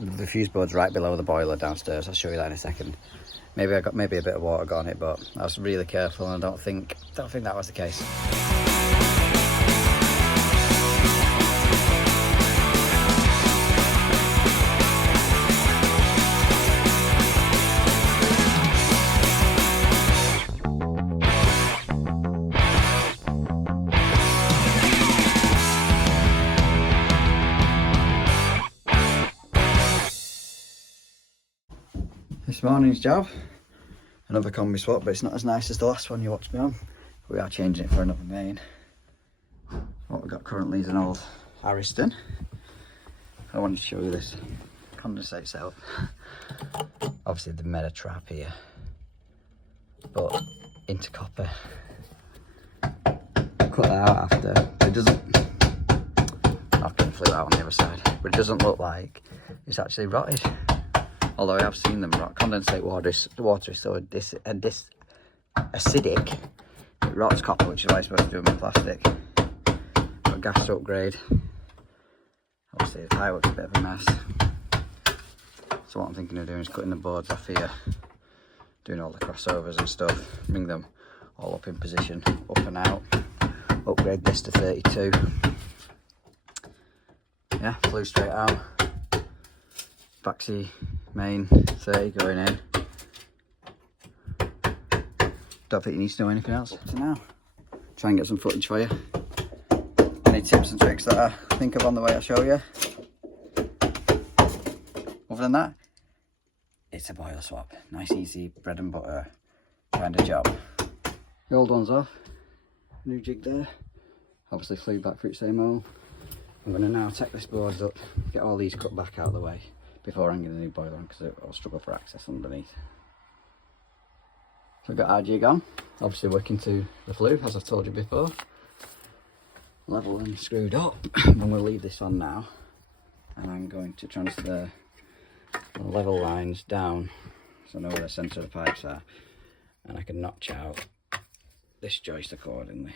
the fuse board's right below the boiler downstairs. I'll show you that in a second. Maybe a bit of water got on it, but I was really careful, and I don't think that was the case. This morning's job, another combi swap, but it's not as nice as the last one you watched me on. We are changing it for another main. What we've got currently is an old Ariston. I wanted to show you this condensate setup. Obviously they made a trap here, but into copper. Cut that out after. It doesn't, I've been flew out on the other side, but it doesn't look like it's actually rotted. Although I have seen them rot. Condensate water is so acidic, it rots copper, which is why it's supposed to do with plastic. Got gas to upgrade. Obviously the fireworks a bit of a mess. So what I'm thinking of doing is cutting the boards off here, doing all the crossovers and stuff, bring them all up in position, up and out, upgrade this to 32. Yeah, flew straight out. Baxi main 30 going in. Don't think you need to know anything else. So now, try and get some footage for you. Any tips and tricks that I think of on the way I show you. Other than that, it's a boiler swap. Nice, easy, bread and butter kind of job. The old one's off. New jig there. Obviously flew back for its same hole. I'm going to now take this boards up, get all these cut back out of the way before hanging the new boiler on, because I'll struggle for access underneath. So I've got our jig on, obviously working to the flue as I've told you before. Level and screwed up. I'm going to leave this on now, and I'm going to transfer the level lines down so I know where the centre of the pipes are, and I can notch out this joist accordingly.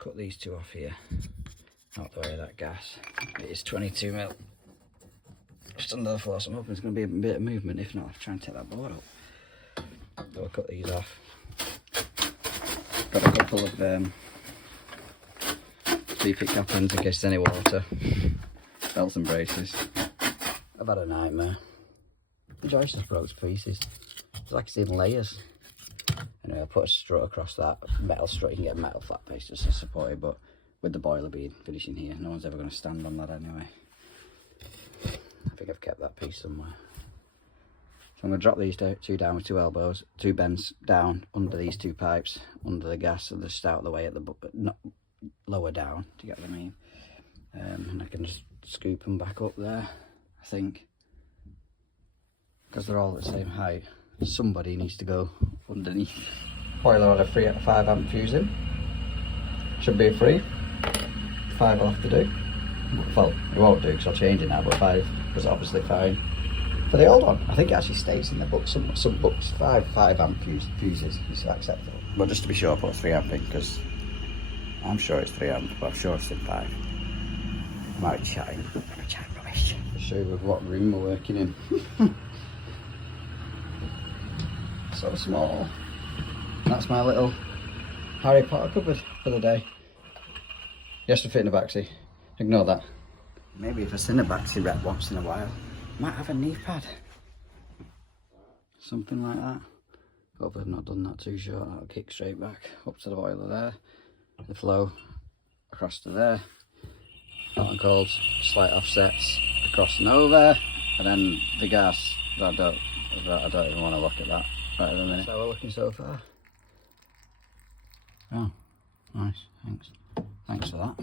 Cut these two off here, out the way of that gas. It is 22mm. Just under the floor, so I'm hoping there's going to be a bit of movement. If not, I'll try and take that board up. So I'll cut these off. Got a couple of 3-pick cap-ins in case there's any water. Belts and braces. I've had a nightmare. The joist just broke to pieces. It's like it's in layers. Anyway, I put a strut across that metal strut. You can get a metal flat base just to support it, but with the boiler being finishing here, no one's ever going to stand on that anyway. I think I've kept that piece somewhere. So I'm going to drop these two down with 2 elbows, 2 bends down under these 2 pipes, under the gas, so they're just out of the way at the not lower down, do you get what I mean? And I can just scoop them back up there, I think. Because they're all at the same height, somebody needs to go underneath. Boiler had a 5 amp fuse in. Should be a 3. 5 will have to do. Well, it won't do because I'll change it now, but 5 was obviously fine. For the old one, I think it actually states in the book, some books, 5 amp fuses is acceptable. But just to be sure, I put 3 amp in because I'm sure it's 3 amp, but I'm sure it's in 5. I might be chatting rubbish. I'll show you what room we're working in. So small. That's my little Harry Potter cupboard for the day. Yes, to fit in the backseat. Ignore that. Maybe if I seen a backseat rep once in a while, I might have a knee pad. Something like that. Hope I've not done that too short. That'll kick straight back up to the boiler there. The flow across to there. Hot and cold, slight offsets across and over. And then the gas. I don't even want to look at that right at the minute. So we're looking so far. Oh, nice. Thanks for that.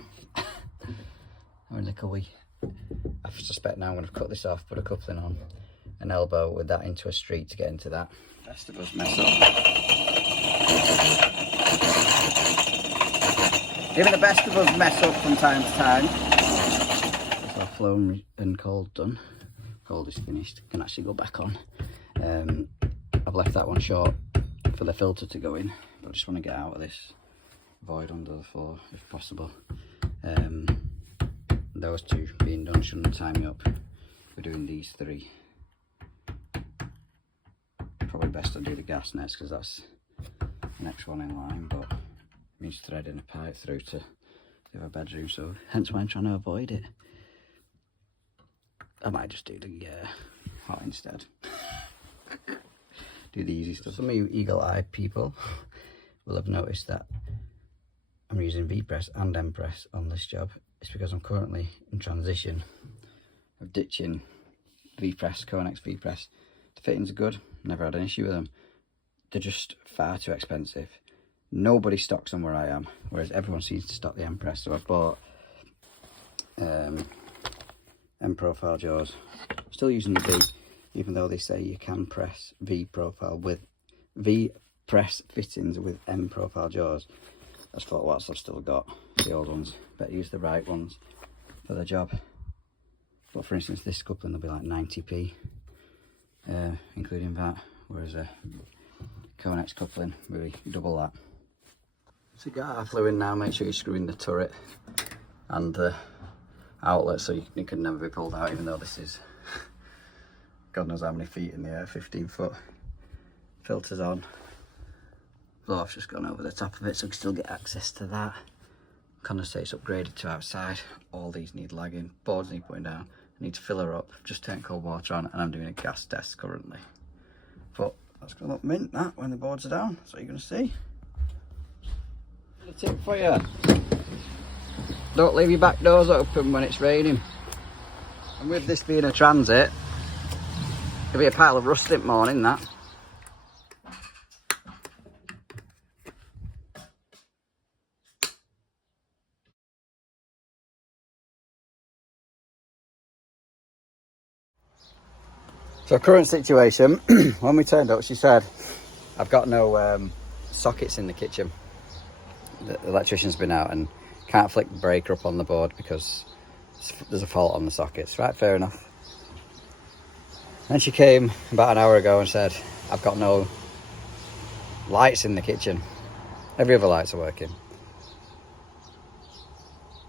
Only a I suspect now I'm going to cut this off, put a coupling on, an elbow with that into a street to get into that. Best of us mess up. Even the best of us mess up from time to time. That's our flow and cold done. Cold is finished. Can actually go back on. I've left that one short for the filter to go in, but I just want to get out of this void under the floor if possible. Those two being done shouldn't tie me up be doing these three. Probably best to do the gas next because that's the next one in line, but it means threading a pipe through to the other bedroom, so hence why I'm trying to avoid it. I might just do the hot instead. Do the easy stuff. Some of you eagle-eyed people will have noticed that I'm using V-press and M-press on this job. It's because I'm currently in transition of ditching V-press, Conex V-press. The fittings are good, never had an issue with them. They're just far too expensive. Nobody stocks them where I am, whereas everyone seems to stock the M-press. So I've bought M-profile jaws. Still using the V, even though they say you can press V-profile with V-press fittings with M-profile jaws. I just thought, whilst I've still got the old ones, better use the right ones for the job. But for instance, this coupling will be like 90p, including that, whereas a Conex coupling will be double that. So you got our fluid now. Make sure you screw in the turret and the outlet so it can never be pulled out, even though this is God knows how many feet in the air, 15 foot. Filters on. I've just gone over the top of it so I can still get access to that. Condensate's upgraded to outside. All these need lagging. Boards need putting down. I need to fill her up. Just turn cold water on, and I'm doing a gas test currently. But that's going to look mint, that, when the boards are down. That's what you're going to see. A tip for you. Don't leave your back doors open when it's raining. And with this being a transit, it'll be a pile of rust in the morning, that. So current situation, when we turned up, she said, I've got no sockets in the kitchen. The electrician's been out and can't flick the breaker up on the board because there's a fault on the sockets. Right, fair enough. Then she came about an hour ago and said, I've got no lights in the kitchen. Every other lights are working.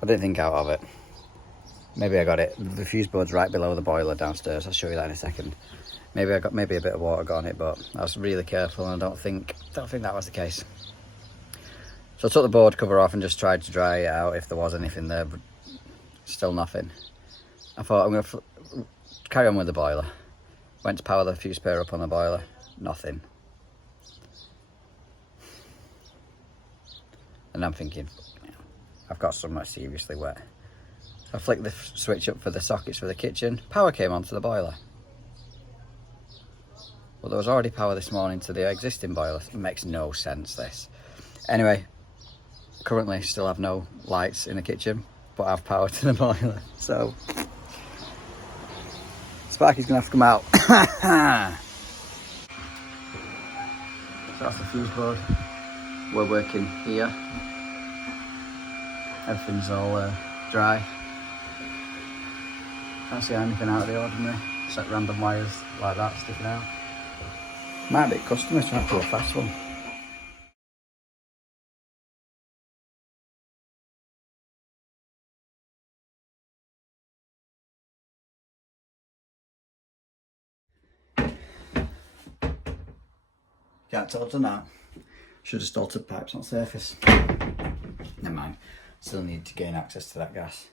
I didn't think out of it. Maybe I got it. The fuse board's right below the boiler downstairs. I'll show you that in a second. Maybe I got a bit of water got on it, but I was really careful and I don't think that was the case. So I took the board cover off and just tried to dry it out if there was anything there, but still nothing. I thought I'm going to carry on with the boiler. Went to power the fuse pair up on the boiler. Nothing. And I'm thinking, I've got somewhere seriously wet. I flicked the switch up for the sockets for the kitchen. Power came onto the boiler. Well, there was already power this morning to the existing boiler. It makes no sense, this. Anyway, currently still have no lights in the kitchen, but I have power to the boiler. So, Sparky's going to have to come out. So that's the fuse board. We're working here. Everything's all dry. Can't see anything out of the ordinary, except random wires like that sticking out. Might be customers trying to pull a fast one. Can't tell to that. Should have started pipes on surface. Never mind. Still need to gain access to that gas.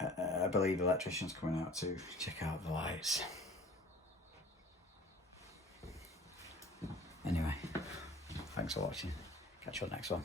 I believe the electrician's coming out to check out the lights. Anyway, thanks for watching. Catch you on the next one.